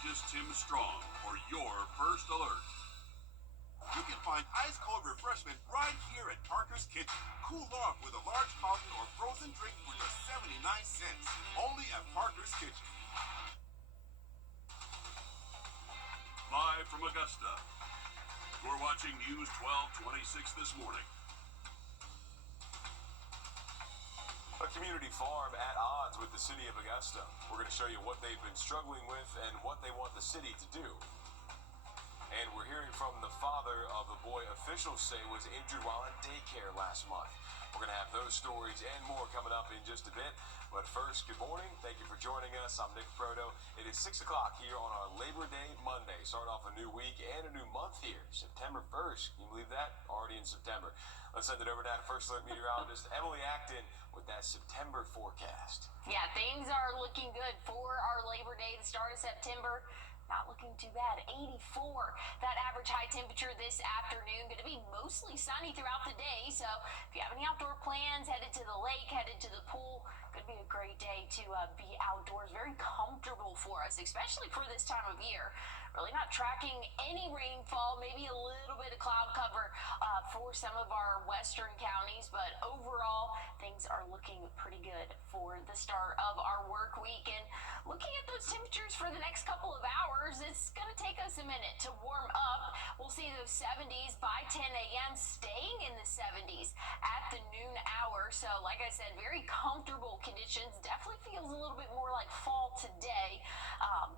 meteorologist Tim Strong for your first alert. You can find ice-cold refreshment right here at Parker's Kitchen. Cool off with a large fountain or frozen drink for just 79 cents. Only at Parker's Kitchen. Live from Augusta, you're watching News 1226 this morning. A community farm at odds with the city of Augusta. We're going to show you what they've been struggling with and what they want the city to do. And we're hearing from the father of the boy officials say was injured while in daycare last month. We're going to have those stories and more coming up in just a bit. But first, good morning. Thank you for joining us. I'm Nick Proto. It is 6 o'clock here on our Labor Day Monday. Start off a new week and a new month here. September 1st. Can you believe that? Already in September. Let's send it over now to First Alert meteorologist Emily Acton with that September forecast. Yeah, things are looking good for our Labor Day, the start of September. Not looking too bad. 84. That average high temperature this afternoon. Going to be mostly sunny throughout the day. So if you have any outdoor plans, headed to the lake, headed to the pool, could be a great day to be outdoors. Very comfortable for us, especially for this time of year. Really not tracking any rainfall, maybe a little bit of cloud cover for some of our western counties, but overall things are looking pretty good for the start of our work week. And looking at those temperatures for the next couple of hours, it's going to take us a minute to warm up. We'll see those 70s by 10 a.m. staying in the 70s at the noon hour. So like I said, very comfortable conditions. Definitely feels a little bit more like fall today,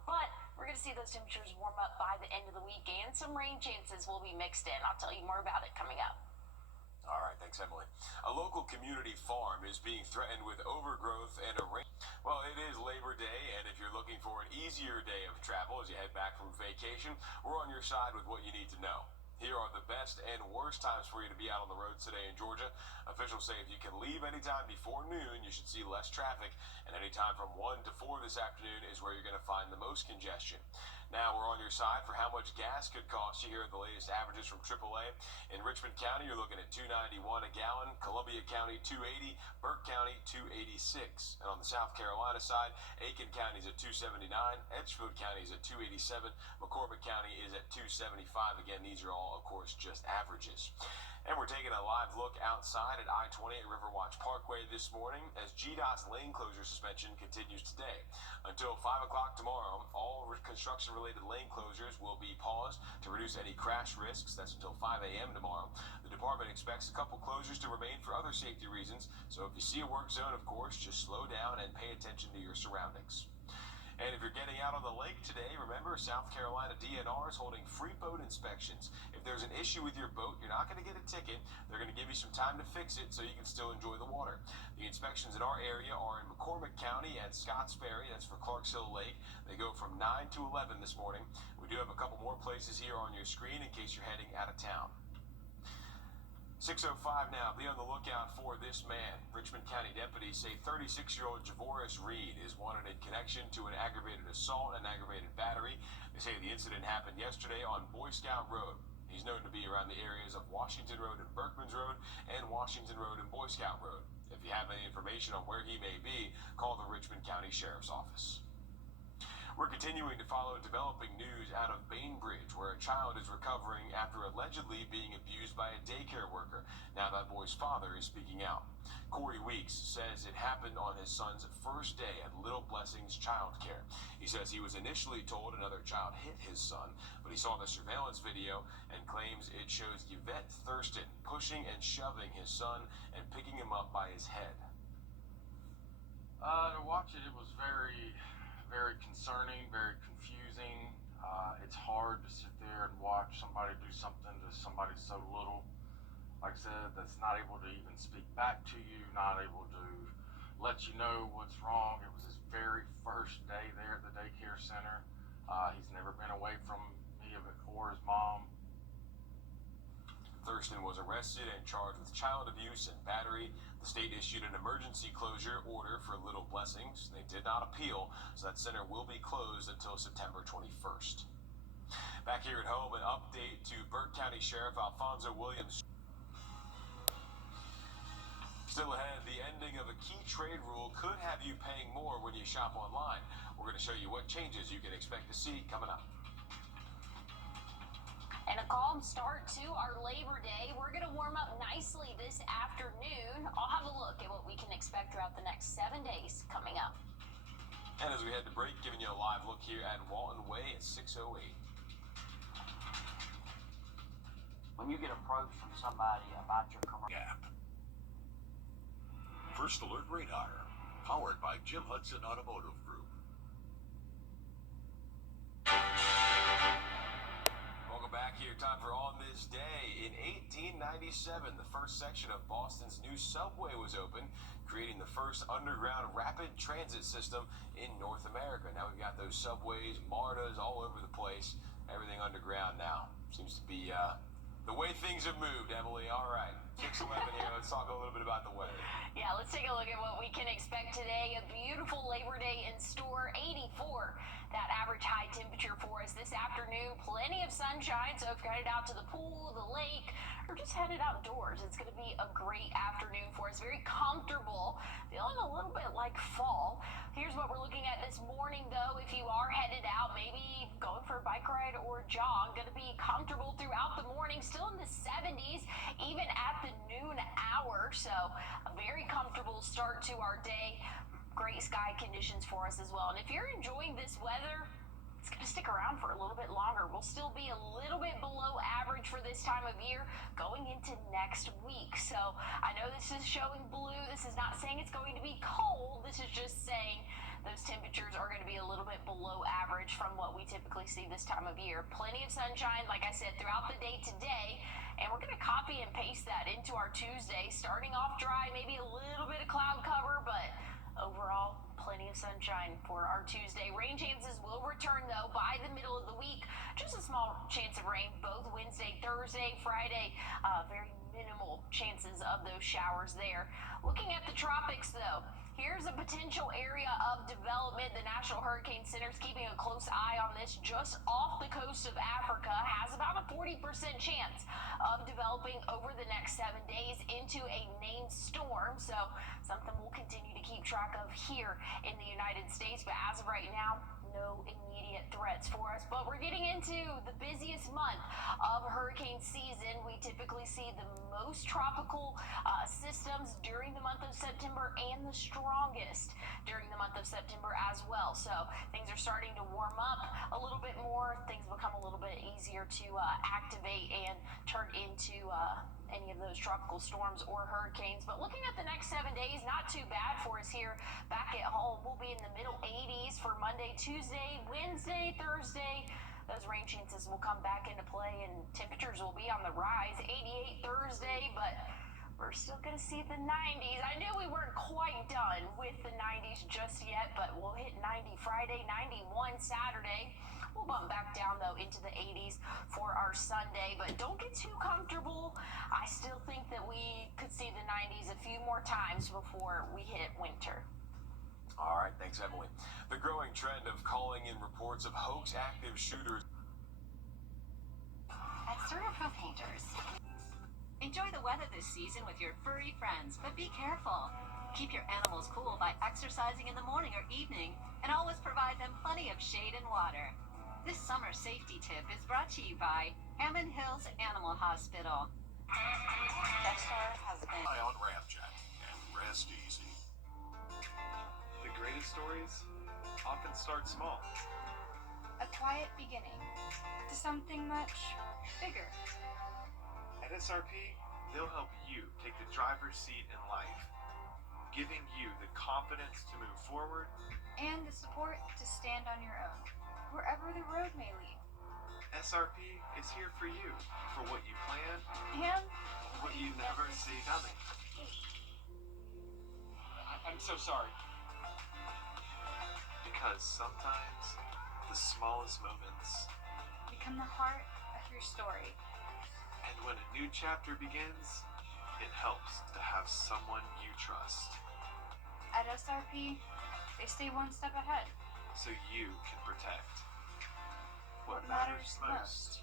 but we're going to see those temperatures warm up by the end of the week, and some rain chances will be mixed in. I'll tell you more about it coming up. All right, thanks, Emily. A local community farm is being threatened with overgrowth and a rain. Well, it is Labor Day, and if you're looking for an easier day of travel as you head back from vacation, we're on your side with what you need to know. Here are the best and worst times for you to be out on the roads today in Georgia. Officials say if you can leave anytime before noon, you should see less traffic, and anytime from 1 to 4 this afternoon is where you're going to find the most congestion. Now we're on your side for how much gas could cost you. Here are the latest averages from AAA. In Richmond County, you're looking at $2.91 a gallon. Columbia County, $2.80. Burke County, $2.86. And on the South Carolina side, Aiken County is at $2.79. Edgefield County is at $2.87. McCormick County is at $2.75. Again, these are all, of course, just averages. And we're taking a live look outside at I-20 at Riverwatch Parkway this morning as GDOT's lane closure suspension continues today. Until 5 o'clock tomorrow, all construction-related lane closures will be paused to reduce any crash risks. That's until 5 a.m. tomorrow. The department expects a couple closures to remain for other safety reasons, so if you see a work zone, of course, just slow down and pay attention to your surroundings. And if you're getting out on the lake today, remember South Carolina DNR is holding free boat inspections. If there's an issue with your boat, you're not going to get a ticket. They're going to give you some time to fix it so you can still enjoy the water. The inspections in our area are in McCormick County at Scotts Ferry. That's for Clarks Hill Lake. They go from 9 to 11 this morning. We do have a couple more places here on your screen in case you're heading out of town. 6:05 now. Be on the lookout for this man. Richmond County deputies say 36-year-old Javoris Reed is wanted in connection to an aggravated assault and aggravated battery. They say the incident happened yesterday on Boy Scout Road. He's known to be around the areas of Washington Road and Berkman's Road and Washington Road and Boy Scout Road. If you have any information on where he may be, call the Richmond County Sheriff's Office. We're continuing to follow developing news out of Bainbridge, where a child is recovering after allegedly being abused by a daycare worker. Now that boy's father is speaking out. Corey Weeks says it happened on his son's first day at Little Blessings Child Care. He says he was initially told another child hit his son, but he saw the surveillance video and claims it shows Yvette Thurston pushing and shoving his son and picking him up by his head. To watch it, it was very concerning, very confusing. It's hard to sit there and watch somebody do something to somebody so little, like I said, that's not able to even speak back to you, not able to let you know what's wrong. It was his very first day there at the daycare center. He's never been away from me or his mom. Thurston was arrested and charged with child abuse and battery. The state issued an emergency closure order for Little Blessings. They did not appeal, so that center will be closed until September 21st. Back here at home, an update to Burke County Sheriff Alfonso Williams. Still ahead, the ending of a key trade rule could have you paying more when you shop online. We're going to show you what changes you can expect to see coming up. And a calm start to our Labor Day. We're going to warm up nicely this afternoon. I'll have a look at what we can expect throughout the next 7 days coming up. And as we head to break, giving you a live look here at Walton Way at 6:08. When you get approached from somebody about your commercial Gap. First Alert Radar, powered by Jim Hudson Automotive Group. Welcome back here. Time for On This Day. In 1897, the first section of Boston's new subway was opened, creating the first underground rapid transit system in North America. Now we've got those subways, MARTAs all over the place. Everything underground now. Seems to be the way things have moved, Emily. All right, 6:11 here. Let's talk a little bit about the weather. Yeah, let's take a look at what we can expect today. A beautiful Labor Day in store, 84. That average high temperature for us this afternoon. Plenty of sunshine, so if you're headed out to the pool, the lake, or just headed outdoors, it's going to be a great afternoon for us. Very comfortable, feeling a little bit like fall. Here's what we're looking at this morning, though. If you are headed out, maybe going for a bike ride or a jog, going to be comfortable throughout the morning, still in the 70s, even at the noon hour. So a very comfortable start to our day. Great sky conditions for us as well. And if you're enjoying this weather, it's going to stick around for a little bit longer. We'll still be a little bit below average for this time of year going into next week. So I know this is showing blue. This is not saying it's going to be cold. This is just saying those temperatures are going to be a little bit below average from what we typically see this time of year. Plenty of sunshine, like I said, throughout the day today. And we're going to copy and paste that into our Tuesday. Starting off dry, maybe a little bit of cloud cover, but overall, plenty of sunshine for our Tuesday. Rain chances will return, though, by the middle of the week. Just a small chance of rain both Wednesday, Thursday, Friday. Very minimal chances of those showers there. Looking at the tropics, though, here's a potential area of development. The National Hurricane Center is keeping a close eye on this. Just off the coast of Africa, has about a 40% chance of developing over the next 7 days into a named storm. So something we'll continue to keep track of here in the United States. But as of right now, no immediate threats for us. But we're getting into the busiest month of hurricane season. We typically see the most tropical systems during the month of September and the strongest during the month of September as well. So things are starting to warm up a little bit more. Things become a little bit easier to activate and turn into any of those tropical storms or hurricanes. But looking at the next 7 days, not too bad for us here back at home. We'll be in the middle 80s for Monday, Tuesday, Wednesday, Thursday. Those rain chances will come back into play and temperatures will be on the rise. 88 Thursday, but we're still going to see the 90s. I knew we weren't quite done with the 90s just yet, but we'll hit 90 Friday, 91 Saturday. We'll bump back down, though, into the 80s for our Sunday, but don't get too comfortable. I still think that we could see the 90s a few more times before we hit winter. All right, thanks, Emily. The growing trend of calling in reports of hoax active shooters. At Wrdw Painters, enjoy the weather this season with your furry friends, but be careful. Keep your animals cool by exercising in the morning or evening, and always provide them plenty of shade and water. This summer safety tip is brought to you by Hammond Hills Animal Hospital. Dexter has been Eye on Ramjet and rest easy. The greatest stories often start small. A quiet beginning to something much bigger. At SRP, they'll help you take the driver's seat in life, giving you the confidence to move forward And the support to stand on your own, wherever the road may lead. SRP is here for you, for what you plan, And what you never see coming. I'm so sorry. Because sometimes the smallest moments, become the heart of your story. and when a new chapter begins, it helps to have someone you trust, At SRP, they stay one step ahead. so you can protect what matters matters most.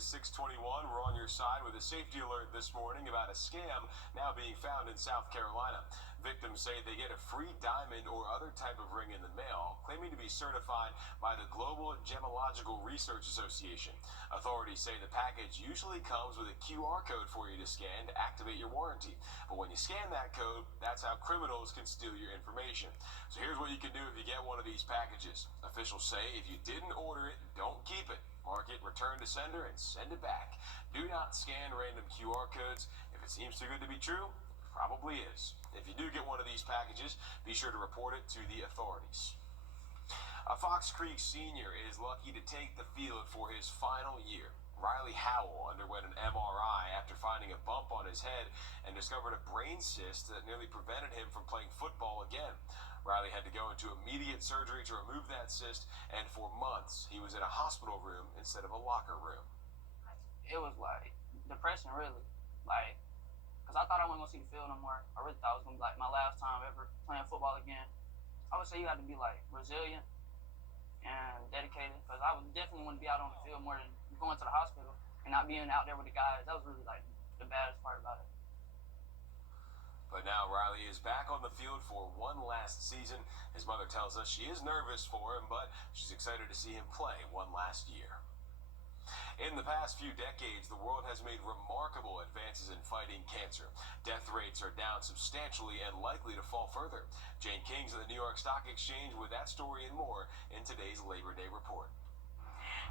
is 6:21. We're on your side with a safety alert this morning about a scam now being found in South Carolina. Victims say they get a free diamond or other type of ring in the mail, claiming to be certified by the Global Gemological Research Association. Authorities say the package usually comes with a QR code for you to scan to activate your warranty. But when you scan that code, that's how criminals can steal your information. So here's what you can do if you get one of these packages. Officials say if you didn't order it, don't keep it. Mark it, return to sender, and send it back. Do not scan random QR codes. If it seems too good to be true, it probably is. If you do get one of these packages, be sure to report it to the authorities. A Fox Creek senior is lucky to take the field for his final year. Riley Howell underwent an MRI after finding a bump on his head and discovered a brain cyst that nearly prevented him from playing football again. Riley had to go into immediate surgery to remove that cyst, and for months he was in a hospital room instead of a locker room. It was like depressing, really. Like, because I thought I wasn't going to see the field no more. I really thought it was going to be like my last time ever playing football again. I would say you had to be like resilient and dedicated, because I would definitely want to be out on the field more than going to the hospital and not being out there with the guys. That was really like the baddest part about it. But now Riley is back on the field for one last season. His mother tells us she is nervous for him, but she's excited to see him play one last year. In the past few decades, the world has made remarkable advances in fighting cancer. Death rates are down substantially and likely to fall further. Jane King's at the New York Stock Exchange with that story and more in today's Labor Day report.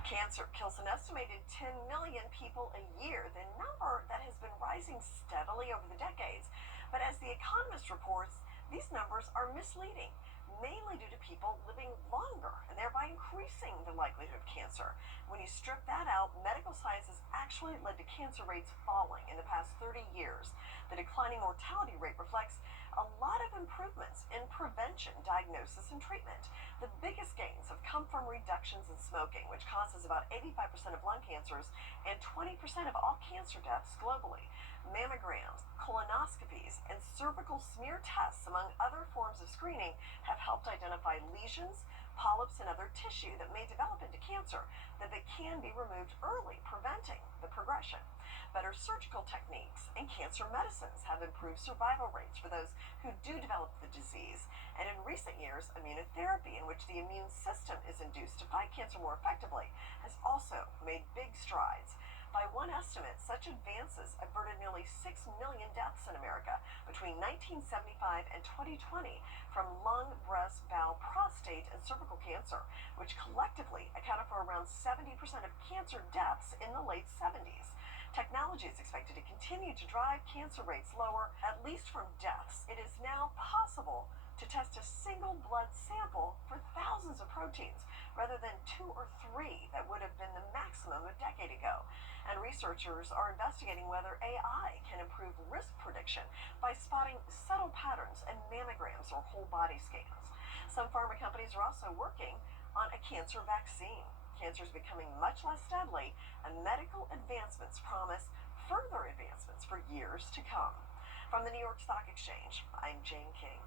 Cancer kills an estimated 10 million people a year, the number that has been rising steadily over the decades. But as The Economist reports, these numbers are misleading, mainly due to people living longer and thereby increasing the likelihood of cancer. When you strip that out, medical science has actually led to cancer rates falling in the past 30 years. The declining mortality rate reflects a lot of improvements in prevention, diagnosis, and treatment. The biggest gains have come from reductions in smoking, which causes about 85% of lung cancers and 20% of all cancer deaths globally. Mammograms, colonoscopies, and cervical smear tests, among other forms of screening, have helped identify lesions, polyps, and other tissue that may develop into cancer that can be removed early, preventing the progression. Better surgical techniques and cancer medicines have improved survival rates for those who do develop the disease. And in recent years, immunotherapy, in which the immune system is induced to fight cancer more effectively, has also made big strides. By one estimate, such advances averted nearly 6 million deaths in America between 1975 and 2020 from lung, breast, bowel, prostate, and cervical cancer, which collectively accounted for around 70% of cancer deaths in the late 70s. Technology is expected to continue to drive cancer rates lower, at least from deaths. It is now possible to test a single blood sample for thousands of proteins, rather than 2 or 3 that would have been the maximum a decade ago. And researchers are investigating whether AI can improve risk prediction by spotting subtle patterns in mammograms or whole body scans. Some pharma companies are also working on a cancer vaccine. Cancer is becoming much less deadly, and medical advancements promise further advancements for years to come. From the New York Stock Exchange, I'm Jane King.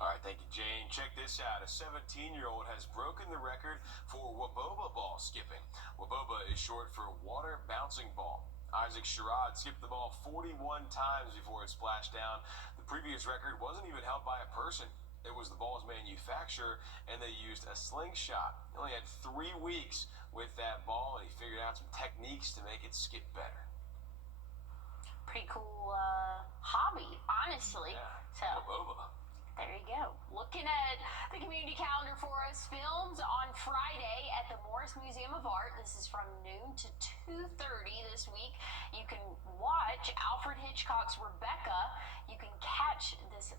All right, thank you, Jane. Check this out. A 17-year-old has broken the record for Waboba ball skipping. Waboba is short for water bouncing ball. Isaac Sherrod skipped the ball 41 times before it splashed down. The previous record wasn't even held by a person. It was the ball's manufacturer, and they used a slingshot. He only had 3 weeks with that ball, and he figured out some techniques to make it skip better. Pretty cool hobby, honestly. Yeah, So Waboba. there you go. Looking at the community calendar for us, films on Friday at the Morris Museum of Art. This is from noon to 2:30 this week. You can watch Alfred Hitchcock's Rebecca. You can catch this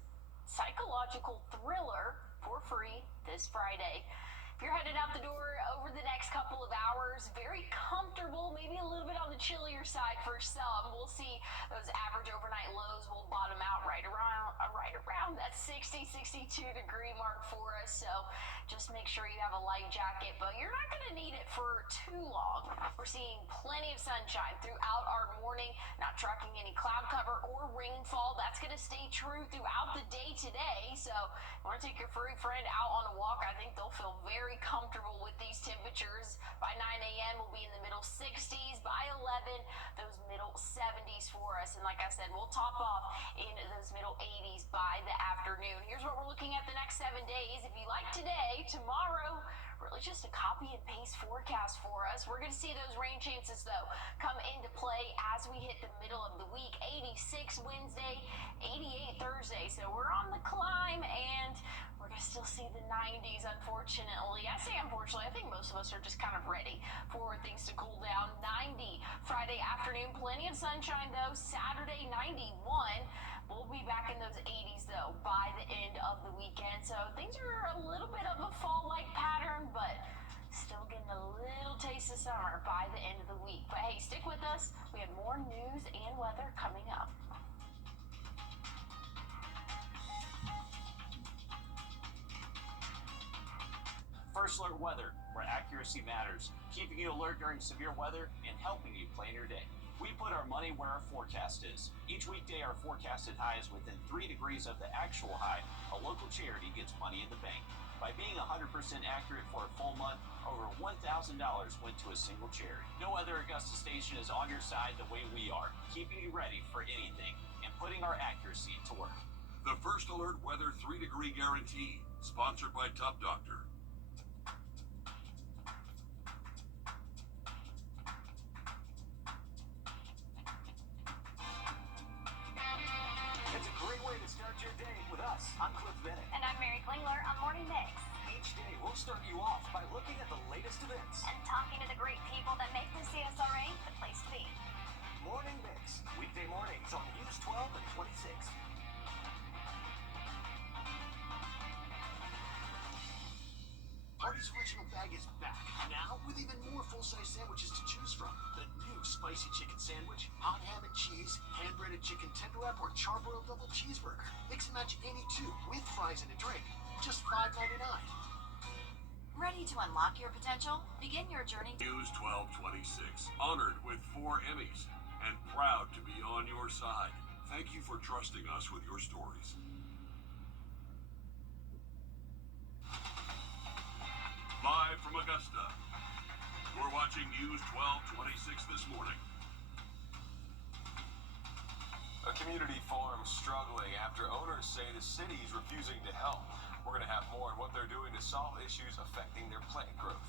psychological thriller for free this Friday. If you're headed out the door over the next couple of hours, very comfortable, maybe a little bit on the chillier side for some. We'll see those average overnight lows will bottom out right around that 60, 62 degree mark for us. So just just make sure you have a light jacket, but you're not going to need it for too long. We're seeing plenty of sunshine throughout our morning, not tracking any cloud cover or rainfall. That's going to stay true throughout the day today. So you want to take your furry friend out on a walk. I think they'll feel very comfortable with these temperatures. By 9 a.m., we'll be in the middle 60s. By 11, those middle 70s for us. And like I said, we'll top off in those middle 80s by the afternoon. Here's what we're looking at the next 7 days. If you like today, tomorrow, really just a copy and paste forecast for us. We're going to see those rain chances, though, come into play as we hit the middle of the week. 86 Wednesday, 88 Thursday. So we're on the climb, and we're going to still see the 90s, unfortunately. I say unfortunately. I think most of us are just kind of ready for things to cool down. 90 Friday afternoon. Plenty of sunshine, though. Saturday, 91. We'll be back in those 80s, though, by the end of the weekend. So things are a little bit of a fall-like pattern, but still getting a little taste of summer by the end of the week. But hey, stick with us. We have more news and weather coming up. First Alert Weather, where accuracy matters, keeping you alert during severe weather and helping you plan your day. We put our money where our forecast is. Each weekday, our forecasted high is within 3 degrees of the actual high. A local charity gets money in the bank. By being 100% accurate for a full month, over $1,000 went to a single charity. No other Augusta station is on your side the way we are, keeping you ready for anything and putting our accuracy to work. The First Alert Weather 3-degree guarantee, sponsored by Tub Doctor. It's a great way to start your day with us. I'm Cliff Bennett. And I'm Mary Klingler on Morning Mix. Each day, we'll start you off by looking at the latest events. And talking to the great people that make the CSRA the place to be. Morning Mix, weekday mornings on News 12 and 26. Hardee's Original Bag is back, now with even more full-size sandwiches to choose from. The new spicy chicken sandwich, hot ham and cheese, hand-breaded chicken tender wrap, or charbroiled double cheeseburger. Mix and match any two with fries and a drink. Just $5.99. Ready to unlock your potential? Begin your journey. News 1226, honored with 4 Emmys and proud to be on your side. Thank you for trusting us with your stories. Live from Augusta, you're watching News 1226 this morning. A community farm struggling after owners say the city's refusing to help. We're going to have more on what they're doing to solve issues affecting their plant growth.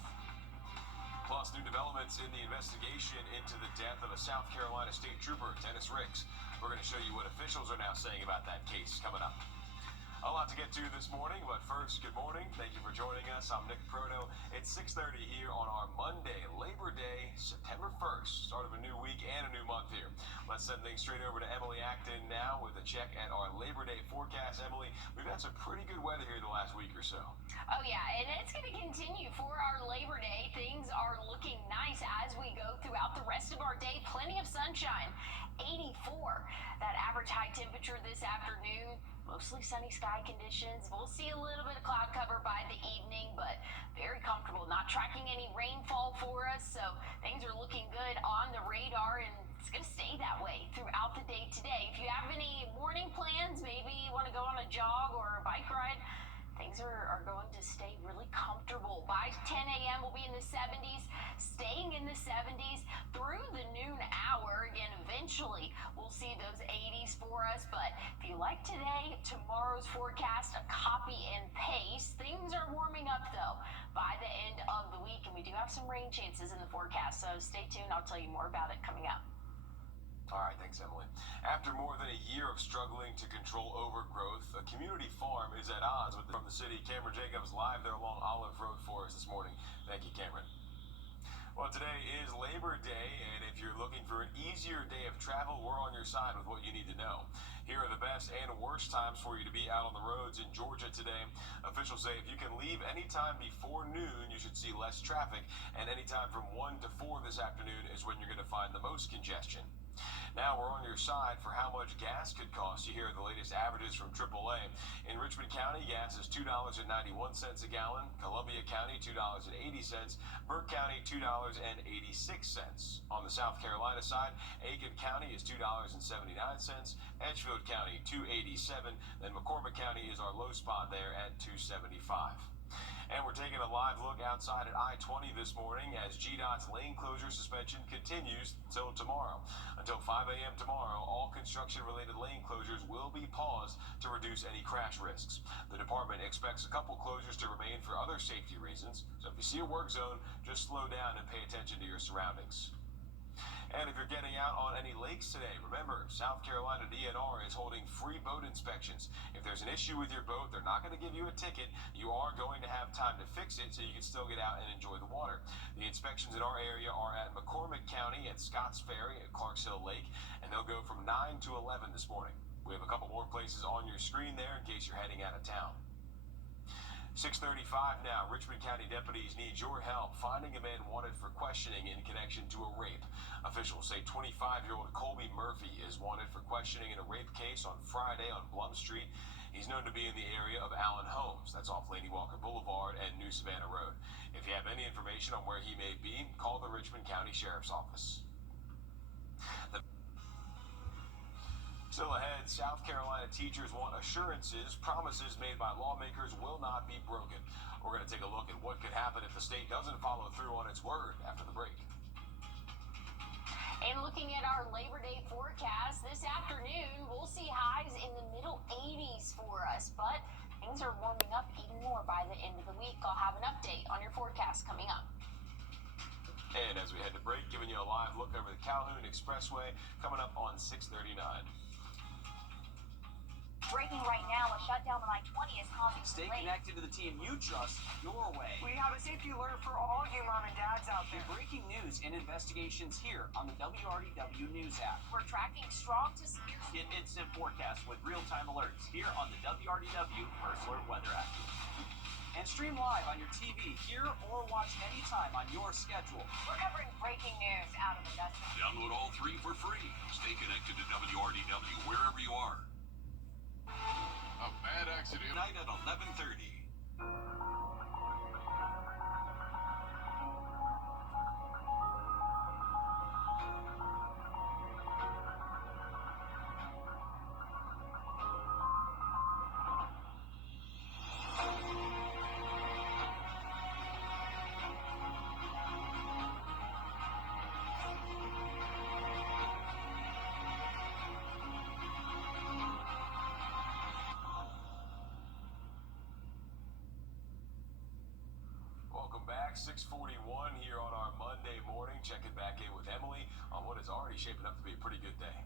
Plus, new developments in the investigation into the death of a South Carolina state trooper, Dennis Ricks. We're going to show you what officials are now saying about that case coming up. A lot to get to this morning, but first, good morning. Thank you for joining us. I'm Nick Proto. It's 6:30 here on our Monday, Labor Day, September 1st. Start of a new week and a new month here. Let's send things straight over to Emily Acton now with a check at our Labor Day forecast. Emily, we've had some pretty good weather here the last week or so. Oh, yeah, and it's going to continue for our Labor Day. Things are looking nice as we go throughout the rest of our day. Plenty of sunshine. 84, that average high temperature this afternoon. Mostly sunny sky conditions. We'll see a little bit of cloud cover by the evening, but very comfortable. Not tracking any rainfall for us, so things are looking good on the radar, and it's going to stay that way throughout the day today. If you have any morning plans, maybe you want to go on a jog or a bike ride, things are going to stay really comfortable. By 10 a.m., we'll be in the 70s, staying in the 70s through the noon hour. Again, eventually, we'll see those 80s for us. But if you like today, tomorrow's forecast, a copy and paste. Things are warming up, though, by the end of the week. And we do have some rain chances in the forecast, so stay tuned. I'll tell you more about it coming up. All right, thanks, Emily. After more than a year of struggling to control overgrowth, a community farm is at odds with from the city. Cameron Jacobs live there along Olive Road for us this morning. Thank you, Cameron. Well, today is Labor Day, and if you're looking for an easier day of travel, we're on your side with what you need to know. Here are the best and worst times for you to be out on the roads in Georgia today. Officials say if you can leave anytime before noon, you should see less traffic, and anytime from 1 to 4 this afternoon is when you're going to find the most congestion. Now we're on your side for how much gas could cost. You hear the latest averages from AAA. In Richmond County, gas is $2.91 a gallon. Columbia County, $2.80. Burke County, $2.86. On the South Carolina side, Aiken County is $2.79. Edgefield County, $2.87. Then McCormick County is our low spot there at $2.75. And we're taking a live look outside at I-20 this morning as GDOT's lane closure suspension continues until tomorrow. Until 5 a.m. tomorrow, all construction-related lane closures will be paused to reduce any crash risks. The department expects a couple closures to remain for other safety reasons, so if you see a work zone, just slow down and pay attention to your surroundings. And if you're getting out on any lakes today, remember, South Carolina DNR is holding free boat inspections. If there's an issue with your boat, they're not going to give you a ticket. You are going to have time to fix it so you can still get out and enjoy the water. The inspections in our area are at McCormick County, at Scotts Ferry, at Clarks Hill Lake, and they'll go from 9 to 11 this morning. We have a couple more places on your screen there in case you're heading out of town. 6:35 now. Richmond County deputies need your help finding a man wanted for questioning in connection to a rape. Officials say 25-year-old Colby Murphy is wanted for questioning in a rape case on Friday on Blum Street. He's known to be in the area of Allen Homes. That's off Laney Walker Boulevard and New Savannah Road. If you have any information on where he may be, call the Richmond County Sheriff's Office. Still ahead, South Carolina teachers want assurances promises made by lawmakers will not be broken. We're going to take a look at what could happen if the state doesn't follow through on its word after the break. And looking at our Labor Day forecast, this afternoon, we'll see highs in the middle 80s for us, but things are warming up even more by the end of the week. I'll have an update on your forecast coming up. And as we head to break, giving you a live look over the Calhoun Expressway coming up on 6:39. Breaking right now, a shutdown on I-20 is causing Stay delays. connected to the team you trust your way. We have a safety alert for all you mom and dads out there. Breaking news and investigations here on the WRDW News app. We're tracking strong to severe. Get instant forecasts with real-time alerts here on the WRDW First Alert Weather app. And stream live on your TV, here or watch anytime on your schedule. We're covering breaking news out of the dust. Download all 3 for free. Stay connected to WRDW wherever you are. A bad accident. Tonight at 11:30. Welcome back, 6:41 here on our Monday morning. Checking back in with Emily on what is already shaping up to be a pretty good day.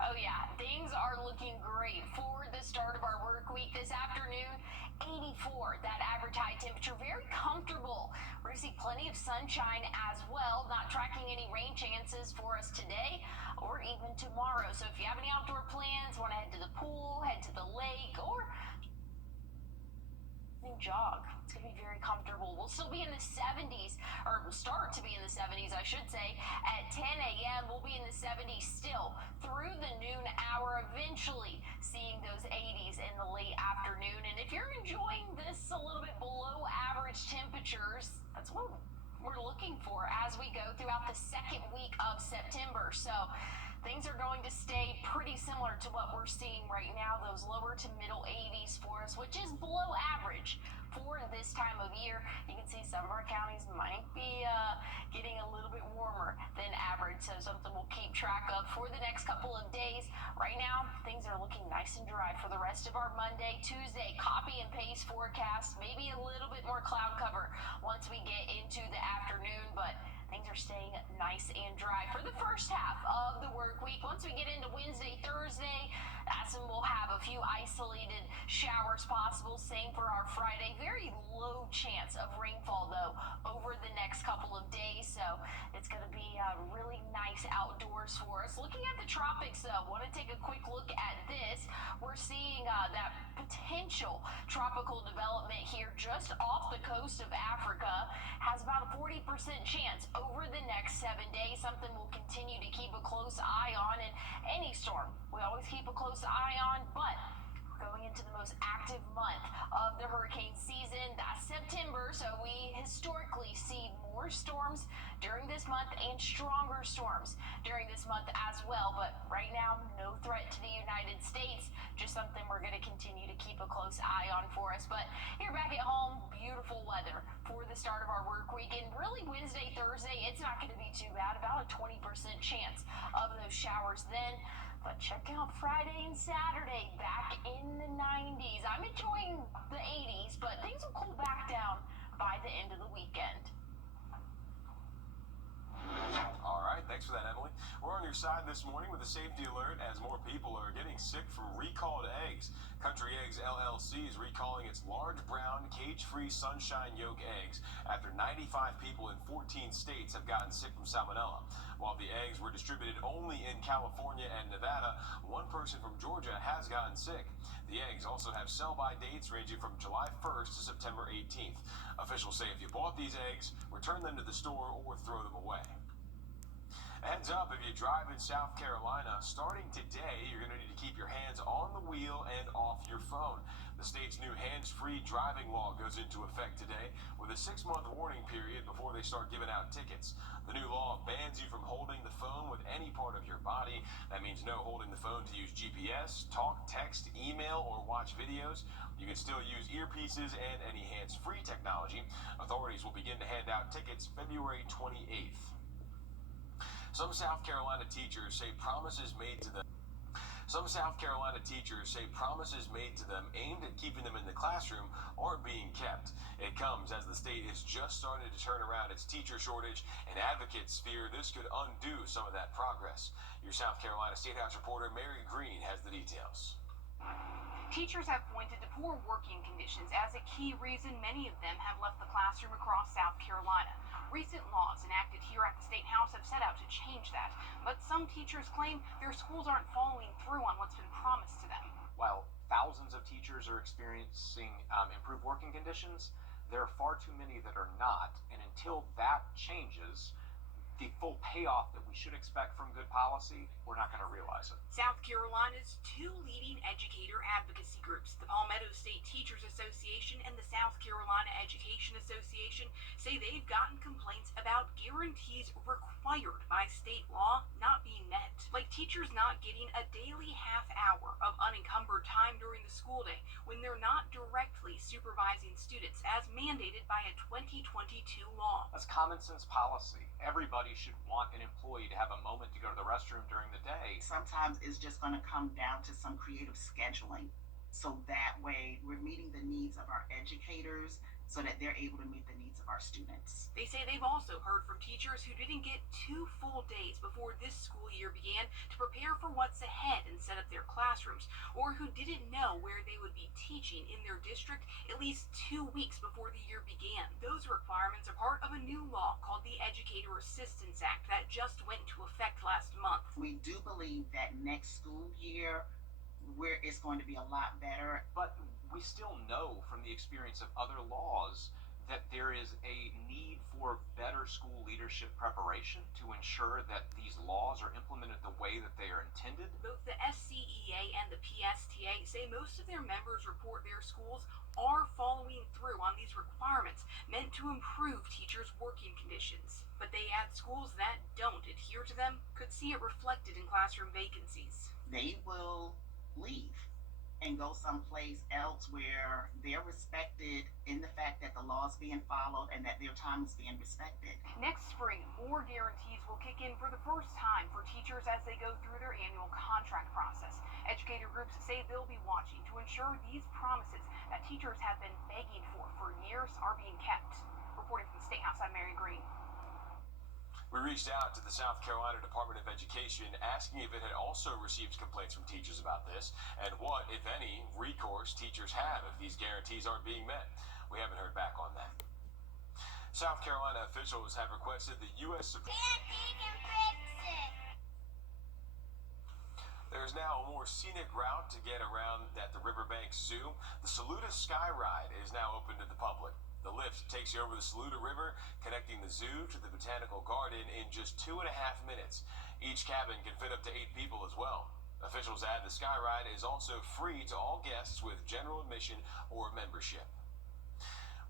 Oh yeah, things are looking great for the start of our work week this afternoon. 84, that average high temperature, very comfortable. We're gonna see plenty of sunshine as well, not tracking any rain chances for us today or even tomorrow. So if you have any outdoor plans, want to head to the pool, head to the lake, or jog, it's gonna be very comfortable. We'll still be in the 70s, or we'll start to be in the 70s, I should say. At 10 a.m., we'll be in the 70s still through the noon hour, eventually seeing those 80s in the late afternoon. And if you're enjoying this a little bit below average temperatures, that's what we're looking for as we go throughout the second week of September. So things are going to stay pretty similar to what we're seeing right now, those lower to middle 80s for us, which is below average for this time of year. You can see some of our counties might be getting a little bit warmer than average, so something we'll keep track of for the next couple of days. Right now, things are looking nice and dry for the rest of our Monday, Tuesday copy and paste forecast, maybe a little bit more cloud cover once we get into the afternoon, but things are staying nice and dry for the first half of the work week. Once we get into Wednesday, Thursday, that's when we'll have a few isolated showers possible. Same for our Friday. Very low chance of rainfall, though, over the next next couple of days, so it's going to be really nice outdoors for us. Looking at the tropics, though, want to take a quick look at this. We're seeing that potential tropical development here just off the coast of Africa. Has about a 40% chance over the next 7 days, something we'll continue to keep a close eye on. And any storm, we always keep a close eye on, but going into the most active month of the hurricane season. That's September, so we historically see more storms during this month and stronger storms during this month as well. But right now, no threat to the United States, just something we're going to continue to keep a close eye on for us. But here back at home, beautiful weather for the start of our work week. And really Wednesday, Thursday, it's not going to be too bad, about a 20% chance of those showers then. But check out Friday and Saturday, back in the 90s. I'm enjoying the 80s, but things will cool back down by the end of the weekend. All right, thanks for that, Emily. We're on your side this morning with a safety alert as more people are getting sick from recalled eggs. Country Eggs LLC is recalling its large brown, cage-free sunshine yolk eggs after 95 people in 14 states have gotten sick from salmonella. While the eggs were distributed only in California and Nevada, one person from Georgia has gotten sick. The eggs also have sell-by dates ranging from July 1st to September 18th. Officials say if you bought these eggs, return them to the store or throw them away. Heads up, if you drive in South Carolina, starting today, you're going to need to keep your hands on the wheel and off your phone. The state's new hands-free driving law goes into effect today with a 6-month warning period before they start giving out tickets. The new law bans you from holding the phone with any part of your body. That means no holding the phone to use GPS, talk, text, email, or watch videos. You can still use earpieces and any hands-free technology. Authorities will begin to hand out tickets February 28th. Some South Carolina teachers say promises made to them aimed at keeping them in the classroom aren't being kept. It comes as the state is just starting to turn around its teacher shortage, and advocates fear this could undo some of that progress. Your South Carolina State House reporter Mary Green has the details. Teachers have pointed to poor working conditions as a key reason many of them have left the classroom across South Carolina. Recent laws enacted here at the State House have set out to change that, but some teachers claim their schools aren't following through on what's been promised to them. While thousands of teachers are experiencing improved working conditions, there are far too many that are not, and until that changes, the full payoff that we should expect from good policy, we're not going to realize it. South Carolina's two leading educator advocacy groups, the Palmetto State Teachers Association and the South Carolina Education Association, say they've gotten complaints about guarantees required by state law not being met. Like teachers not getting a daily half hour of unencumbered time during the school day when they're not directly supervising students as mandated by a 2022 law. That's common sense policy. Everybody should want an employee to have a moment to go to the restroom during the day. Sometimes it's just going to come down to some creative scheduling. So that way we're meeting the needs of our educators so that they're able to meet the needs of our students. They say they've also heard from teachers who didn't get 2 full days before this school year began to prepare for what's ahead and set up their classrooms, or who didn't know where they would be teaching in their district at least 2 weeks before the year began. Those requirements are part of a new law called the Educator Assistance Act that just went into effect last month. We do believe that next school year it's going to be a lot better. But we still know from the experience of other laws that there is a need for better school leadership preparation to ensure that these laws are implemented the way that they are intended. Both the SCEA and the PSTA say most of their members report their schools are following through on these requirements meant to improve teachers' working conditions. But they add schools that don't adhere to them could see it reflected in classroom vacancies. They will leave and go someplace else where they're respected in the fact that the law's being followed and that their time is being respected. Next spring, more guarantees will kick in for the first time for teachers as they go through their annual contract process. Educator groups say they'll be watching to ensure these promises that teachers have been begging for years are being kept. Reporting from the State House, I'm Mary Green. We reached out to the South Carolina Department of Education asking if it had also received complaints from teachers about this and what, if any, recourse teachers have if these guarantees aren't being met. We haven't heard back on that. South Carolina officials have requested the U.S. Supreme There's now a more scenic route to get around at the Riverbank Zoo. The Saluda Sky Ride is now open to the public. The lift takes you over the Saluda River, connecting the zoo to the Botanical Garden in just 2.5 minutes. Each cabin can fit up to 8 people as well. Officials add the Sky Ride is also free to all guests with general admission or membership.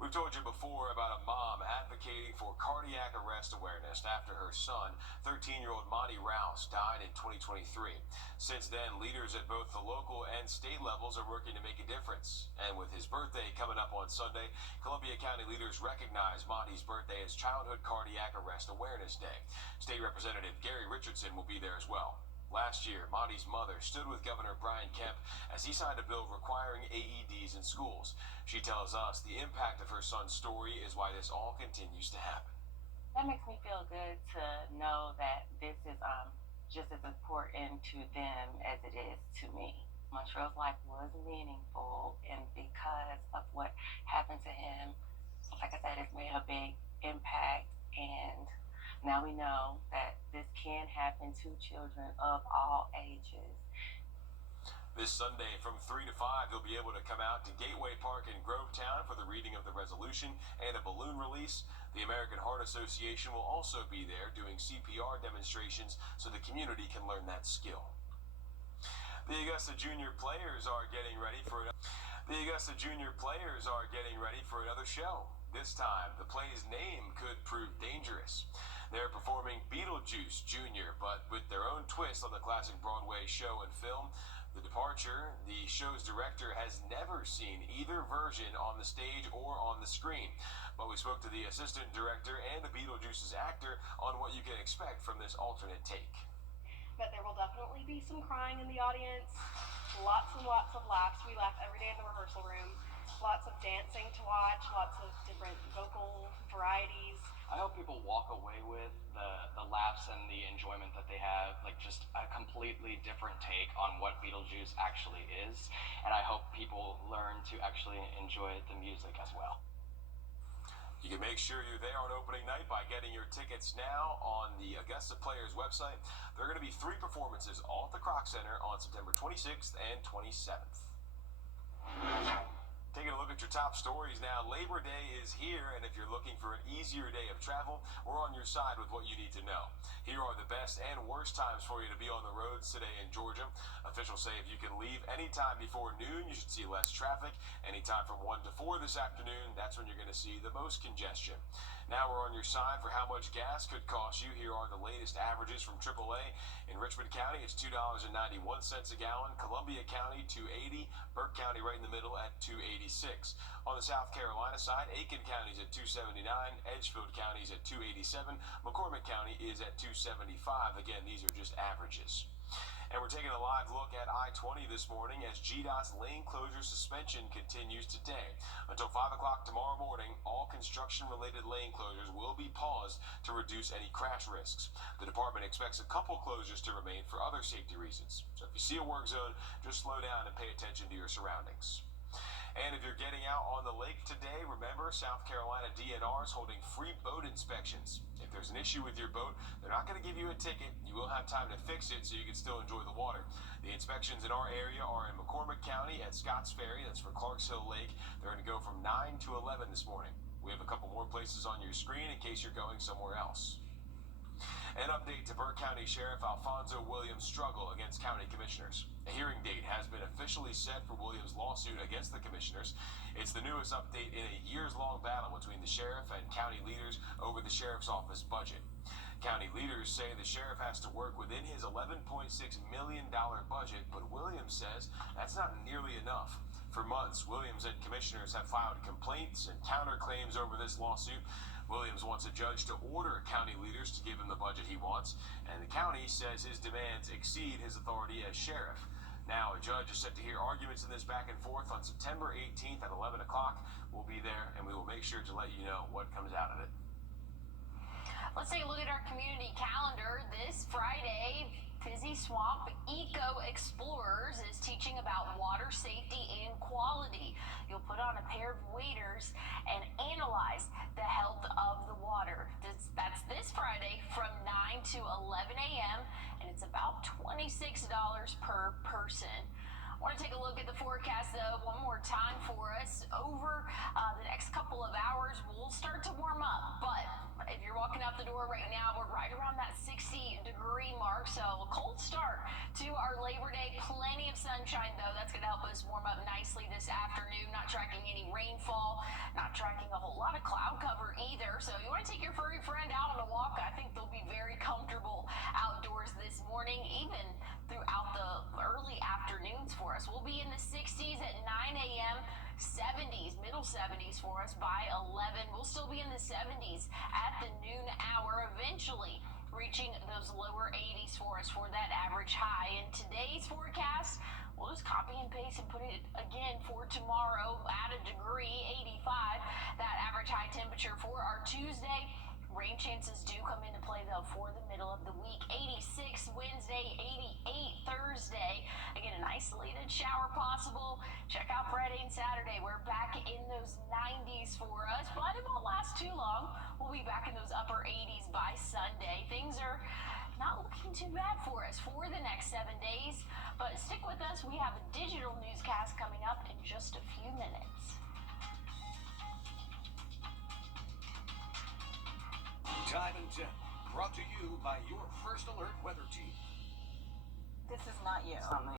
We've told you before about a mom advocating for cardiac arrest awareness after her son, 13-year-old Monty Rouse, died in 2023. Since then, leaders at both the local and state levels are working to make a difference. And with his birthday coming up on Sunday, Columbia County leaders recognize Monty's birthday as Childhood Cardiac Arrest Awareness Day. State Representative Gary Richardson will be there as well. Last year, Monty's mother stood with Governor Brian Kemp as he signed a bill requiring AEDs in schools. She tells us the impact of her son's story is why this all continues to happen. That makes me feel good to know that this is just as important to them as it is to me. Montreal's life was meaningful, and because of what happened to him, like I said, it's made a big impact, and now we know that this can happen to children of all ages. This Sunday from 3 to 5, you'll be able to come out to Gateway Park in Grovetown for the reading of the resolution and a balloon release. The American Heart Association will also be there doing CPR demonstrations so the community can learn that skill. The Augusta Junior players are getting ready for another show. This time, the play's name could prove dangerous. They're performing Beetlejuice Jr., but with their own twist on the classic Broadway show and film. The Departure, the show's director, has never seen either version on the stage or on the screen. But we spoke to the assistant director and the Beetlejuice's actor on what you can expect from this alternate take. But there will definitely be some crying in the audience, lots and lots of laughs. We laugh every day in the rehearsal room. Lots of dancing to watch, lots of different vocal varieties. I hope people walk away with the laughs and the enjoyment that they have, like just a completely different take on what Beetlejuice actually is. And I hope people learn to actually enjoy the music as well. You can make sure you're there on opening night by getting your tickets now on the Augusta Players website. There are going to be 3 performances all at the Kroc Center on September 26th and 27th. Taking a look at your top stories now. Labor Day is here, and if you're looking for an easier day of travel, we're on your side with what you need to know. Here are the best and worst times for you to be on the roads today in Georgia. Officials say if you can leave anytime before noon, you should see less traffic. Anytime from 1 to 4 this afternoon, that's when you're going to see the most congestion. Now we're on your side for how much gas could cost you. Here are the latest averages from AAA. In Richmond County, it's $2.91 a gallon. Columbia County, $2.80. Burke County right in the middle at $2.86. On the South Carolina side, Aiken County is at $2.79. Edgefield County is at $2.87. McCormick County is at $2.75. Again, these are just averages. And we're taking a live look at I-20 this morning as GDOT's lane closure suspension continues today. Until 5 o'clock tomorrow morning, all construction-related lane closures will be paused to reduce any crash risks. The department expects a couple closures to remain for other safety reasons. So if you see a work zone, just slow down and pay attention to your surroundings. And if you're getting out on the lake today, remember South Carolina DNR is holding free boat inspections. If there's an issue with your boat, they're not going to give you a ticket. You will have time to fix it so you can still enjoy the water. The inspections in our area are in McCormick County at Scotts Ferry. That's for Clarks Hill Lake. They're going to go from 9 to 11 this morning. We have a couple more places on your screen in case you're going somewhere else. An update to Burke County Sheriff Alfonso Williams' struggle against county commissioners. A hearing date has been officially set for Williams' lawsuit against the commissioners. It's the newest update in a years-long battle between the sheriff and county leaders over the sheriff's office budget. County leaders say the sheriff has to work within his $11.6 million budget, but Williams says that's not nearly enough. For months, Williams and commissioners have filed complaints and counterclaims over this lawsuit. Williams wants a judge to order county leaders to give him the budget he wants, and the county says his demands exceed his authority as sheriff. Now, a judge is set to hear arguments in this back and forth on September 18th at 11 o'clock. We'll be there, and we will make sure to let you know what comes out of it. Let's take a look at our community calendar. This Friday, Fizzy Swamp Eco Explorers is teaching about water safety and quality. You'll put on a pair of waders and analyze the health of to 11 a.m. and it's about $26 per person. I want to take a look at the forecast though one more time for us. Over the next couple of hours, we'll start to warm up, but if you're walking out the door right now, we're right around that 60-degree mark, so a cold start to our Labor Day. Plenty of sunshine though. That's going to help us warm up nicely this afternoon. Not tracking any rainfall, not tracking a whole lot of cloud cover either, so you want to take your furry friend out on a walk. I think they'll be very comfortable outdoors this morning, even throughout the early afternoons for us. We'll be in the 60s at 9 a.m., 70s, middle 70s for us by 11. We'll still be in the 70s at the noon hour, eventually reaching those lower 80s for us for that average high. In today's forecast, we'll just copy and paste and put it again for tomorrow at a degree, 85, that average high temperature for our Tuesday. Rain chances do come into play though for the middle of the week. 86 Wednesday, 88 Thursday. Again, an isolated shower possible. Check out Friday and Saturday. We're back in those 90s for us, but it won't last too long. We'll be back in those upper 80s by Sunday. Things are not looking too bad for us for the next 7 days, but stick with us. We have a digital newscast coming up in just a few minutes. Time and Temp, brought to you by your First Alert weather team. This is not you. It's not me.